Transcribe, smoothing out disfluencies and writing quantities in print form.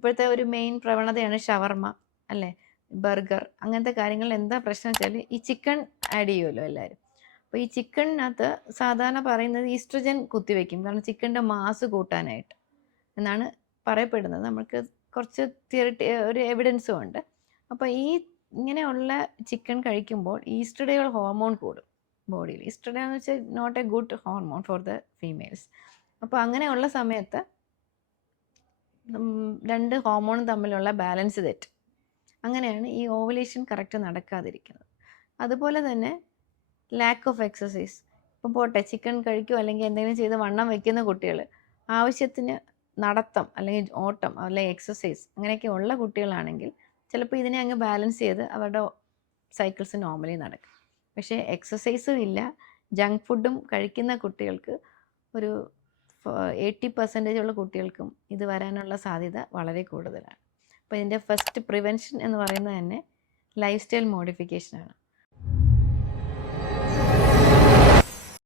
ഇപ്പോഴത്തെ ഒരു മെയിൻ പ്രവണതയാണ് ഷവർമ്മ അല്ലേ, ബർഗർ, അങ്ങനത്തെ കാര്യങ്ങളിൽ എന്താ പ്രശ്നം വെച്ചാൽ ഈ ചിക്കൻ ആഡ് ചെയ്യുമല്ലോ എല്ലാവരും. അപ്പോൾ ഈ ചിക്കണിനകത്ത് സാധാരണ പറയുന്നത് ഈസ്ട്രജൻ കുത്തിവെക്കും, കാരണം ചിക്കൻ്റെ മാസ് കൂട്ടാനായിട്ട് എന്നാണ് പറയപ്പെടുന്നത്. നമുക്ക് കുറച്ച് ഒരു എവിഡൻസും ഉണ്ട്. അപ്പോൾ ഈ ഇങ്ങനെയുള്ള ചിക്കൻ കഴിക്കുമ്പോൾ ഈസ്ട്രഡിയോൾ ഹോർമോൺ കൂടും ബോഡിയിൽ. ഈസ്ട്രഡിയോൾ എന്ന് വെച്ചാൽ not a good hormone for the females. അപ്പോൾ അങ്ങനെയുള്ള സമയത്ത് രണ്ട് ഹോർമോണും തമ്മിലുള്ള ബാലൻസ് തെറ്റും. അങ്ങനെയാണ് ഈ ഓവുലേഷൻ കറക്റ്റ് നടക്കാതിരിക്കുന്നത്. അതുപോലെ തന്നെ ലാക്ക് ഓഫ് എക്സസൈസ്. ഇപ്പം പോട്ടെ, ചിക്കൻ കഴിക്കുക അല്ലെങ്കിൽ എന്തെങ്കിലും ചെയ്ത് വണ്ണം വയ്ക്കുന്ന കുട്ടികൾ, ആവശ്യത്തിന് നടത്തം അല്ലെങ്കിൽ ഓട്ടം അല്ലെങ്കിൽ എക്സസൈസ് അങ്ങനെയൊക്കെ ഉള്ള കുട്ടികളാണെങ്കിൽ ചിലപ്പോൾ ഇതിനെ അങ്ങ് ബാലൻസ് ചെയ്ത് അവരുടെ സൈക്കിൾസ് നോർമലി നടക്കും. പക്ഷേ എക്സസൈസും ഇല്ല, ജങ്ക് ഫുഡും കഴിക്കുന്ന കുട്ടികൾക്ക് ഒരു 80% ഉള്ള കുട്ടികൾക്കും ഇത് വരാനുള്ള സാധ്യത വളരെ കൂടുതലാണ്. അപ്പോൾ ഇതിൻ്റെ ഫസ്റ്റ് പ്രിവെൻഷൻ എന്ന് പറയുന്നത് തന്നെ ലൈഫ് സ്റ്റൈൽ മോഡിഫിക്കേഷനാണ്.